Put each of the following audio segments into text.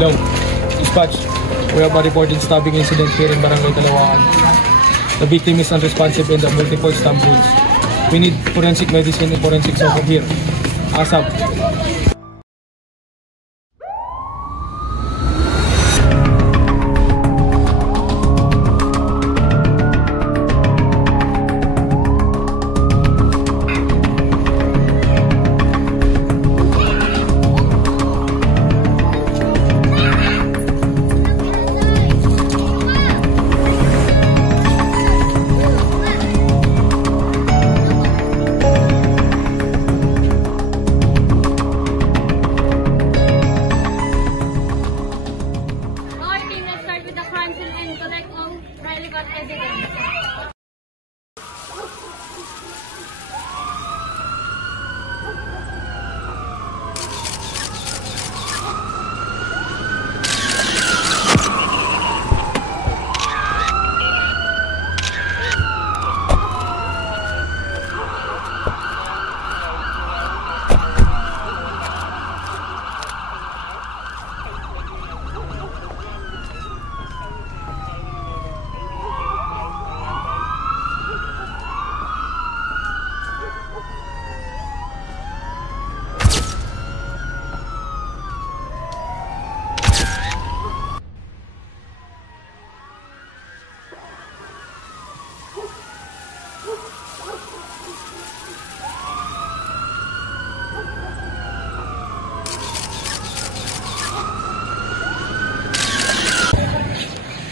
Hello. Dispatch. We have a reported stabbing incident here in Barangay Talawaan. The victim is unresponsive and have multiple stab wounds. We need forensic medicine and forensics over here. ASAP.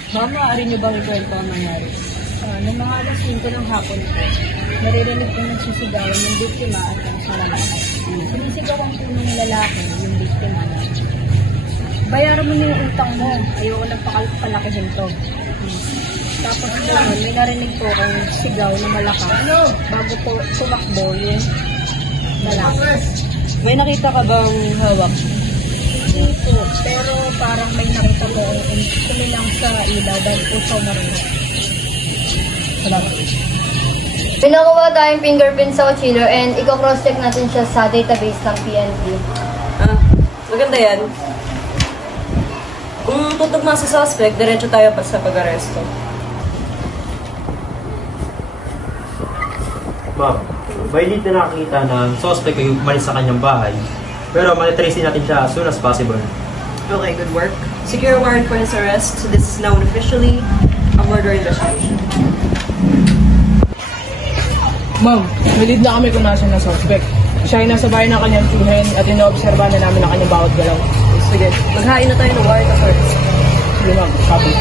Ma'am, maaari niyo bang ikwento ang nangyari? Noong mga alas 5 ng hapon po, naririnig po nagsisigawan ng biktima at ang sa lalaki. Sinisigawan po ng lalaki yung biktima na, bayaran mo yung utang mo, ayoko lang palakihin to. Tapos po, may narinig po kong sigaw na malakas bago po tumakbo yung lalaki. May nakita ka bang hawak? Hindi po, pero parang may nakita po kumilang sa ilaw dahil po sa marunong. Salamat. Pinakuha tayong fingerprint sa kutsilyo and i-cross-check natin siya sa database ng PNP. Maganda yan. Kung tutugma sa suspect, diretso tayo pa sa pag-aresto. Ma'am, by lead na nakakita ng suspect ay umalis sa kanyang bahay. Pero malitrace natin siya as soon as possible. Okay, good work. Secure warrant for his arrest. This is now officially a murder investigation. Ma'am, may lead na kami kung nasan na suspect. Siya ay nasa bahay ng kanyang tihin at inoobserba na namin ang kanyang bawat galaw. Sige, maghain na tayo ng warrant of arrest. Sige ma'am, copy.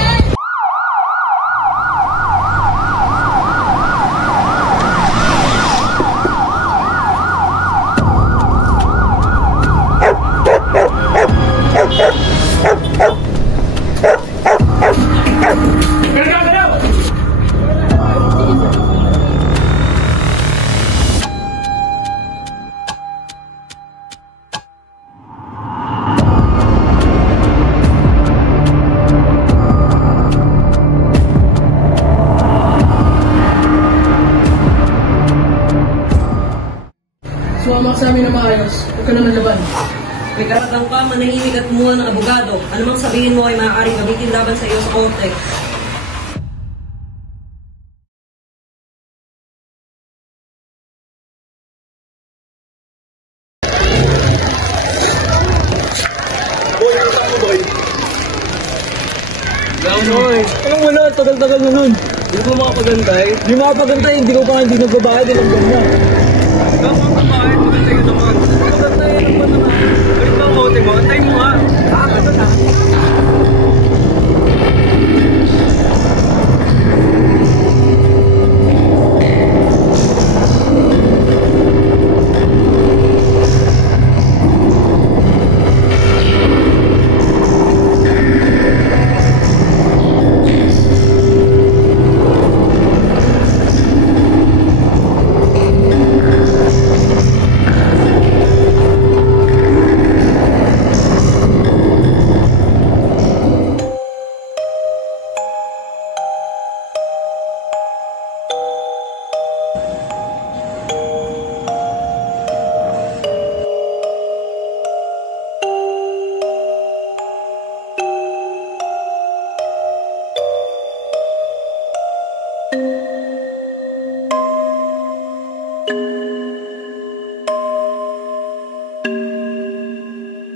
Sumamak sa amin na maayos. Huwag ka naman laban. May karapatan ka, manahimik at kumuha ng abogado. Ano mang sabihin mo ay maaaring gamitin laban sa iyo sa korte. Boy, anong wala? Tagal-tagal na nun. Hindi mo makapagantay? Hindi makapagantay, hindi ko pa hindi nagbabayad, ilang buwan na. Kapag kumain, magantay yun naman. Magantay yun naman naman. Balik ba ang kote mo? Antay mo nga. Ito na.